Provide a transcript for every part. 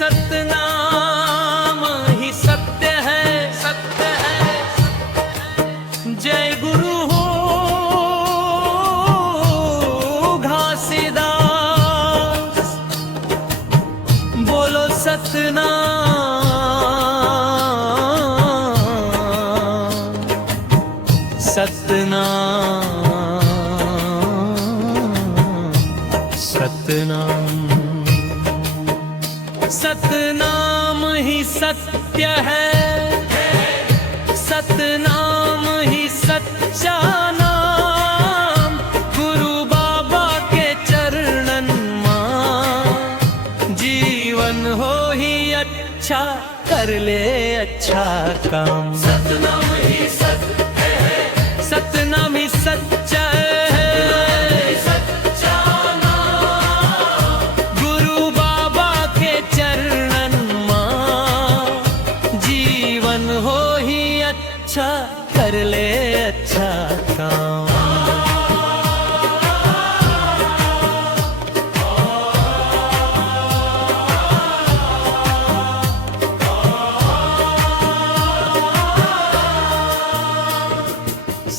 सतनाम ही सत्य है, सत्य है। जय गुरु हो घासीदास, बोलो सतनाम, सतनाम, सतनाम। सतनाम ही सत्य है, सतनाम ही सच्चा नाम। गुरु बाबा के चरणन मां, जीवन हो ही अच्छा, कर ले अच्छा काम। सतनाम ही सत्य है, सतनाम ही सच्चा है, सच्चा नाम। गुरु बाबा के चरणन मां, जीवन हो ही अच्छा, कर ले अच्छा काम।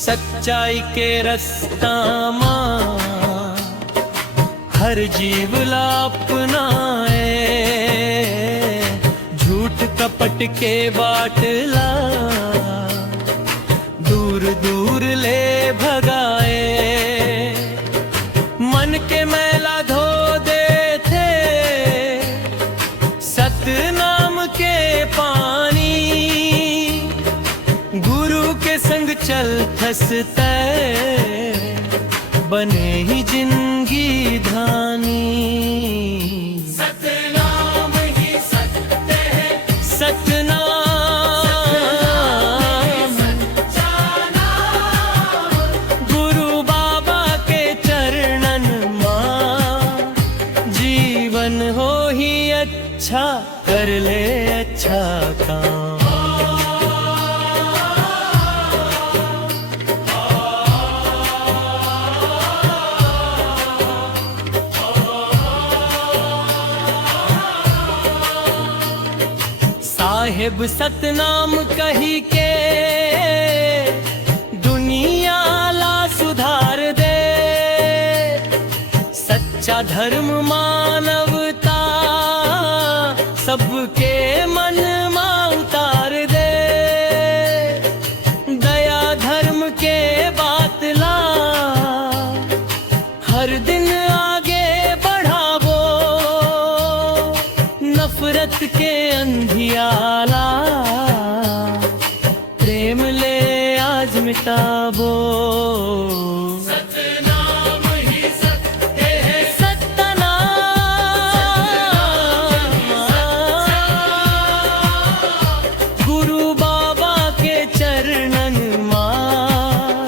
सच्चाई के रास्ता मां हर जीव ला अपनाए, झूठ कपट के बाटला दूर दूर ले भगाए। मन के मैला धो देते सतनाम के पानी, गुरु के संग चल खसते, बने ही जिंदगी धानी। सतनाम ही सत्य है, सतनाम, सच्चा नाम। गुरु बाबा के चरणन मां, जीवन हो ही अच्छा, कर ले अच्छा काम। साहेब सतनाम कही के दुनिया ला सुधार दे, सच्चा धर्म मानवता सबके मन में उतार दे। दया धर्म के बात ला हर दिन आगे बढ़ावो, नफरत के अंधियाला प्रेम ले आज मिटाबो। सतनाम ही सत्य है, सतनाम, गुरु बाबा के चरणन मां,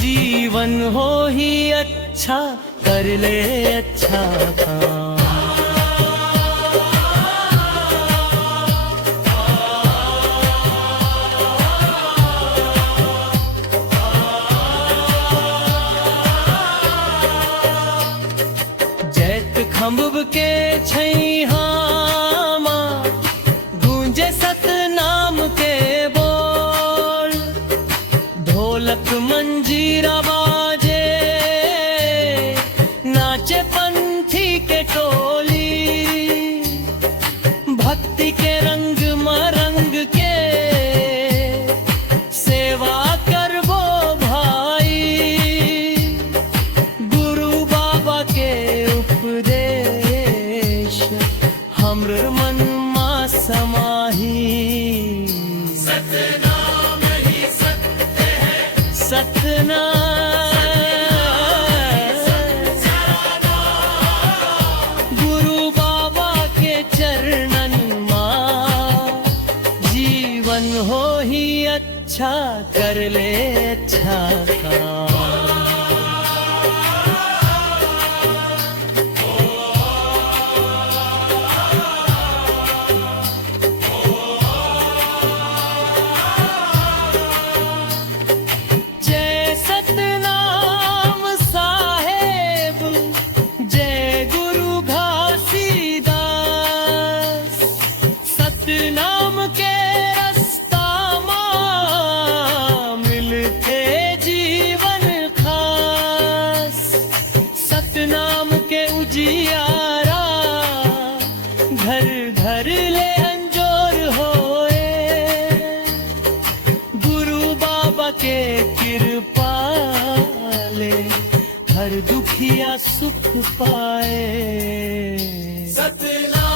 जीवन हो ही अच्छा, कर ले अच्छा काम। खम्ब के छैहामा गूंजे सतनाम के बोल, ढोलक मंजीरा बाजे, नाचे पंथी के टोली। भक्ति के रंग मरंग के सेवा करबो भाई, गुरु बाबा के उपदेश हमर मन मा समाही। सतनाम ही सत्य है, सतनाम, गुरु बाबा के चरणन मां, जीवन हो ही अच्छा, कर ले अच्छा काम। जय गुरु घासीदास, जियारा घर घर ले अंजोर होए गुरु बाबा के कृपा ले हर दुखिया सुख पाए सतनाम